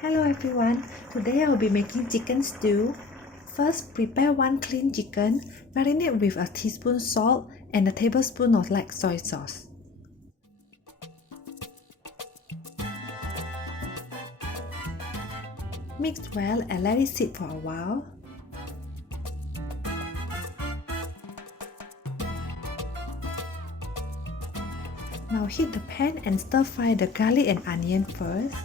Hello everyone, today I will be making chicken stew. First, prepare 1 clean chicken, marinate with a teaspoon salt and a tablespoon of light soy sauce. Mix well and let it sit for a while. Now heat the pan and stir fry the garlic and onion first.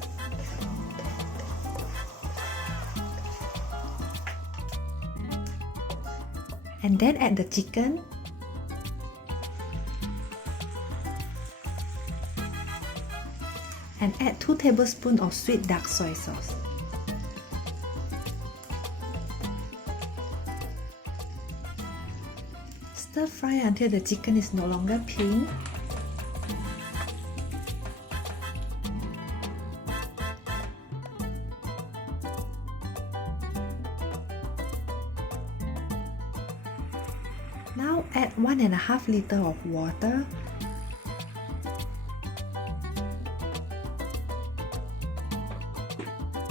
And then add the chicken. And add 2 tablespoons of sweet dark soy sauce. Stir fry until the chicken is no longer pink. Now add 1.5 liters of water.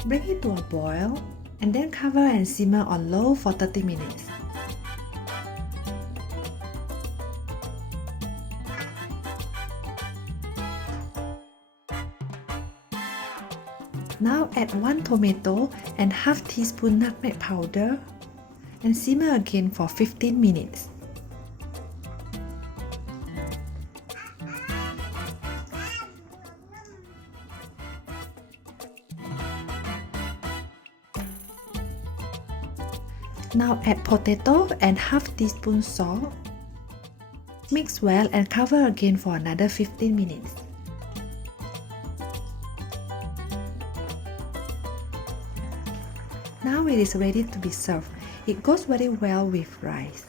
Bring it to a boil and then cover and simmer on low for 30 minutes. Now add 1 tomato and half teaspoon nutmeg powder and simmer again for 15 minutes. Now add potato and half teaspoon salt. Mix well and cover again for another 15 minutes. Now it is ready to be served. It goes very well with rice.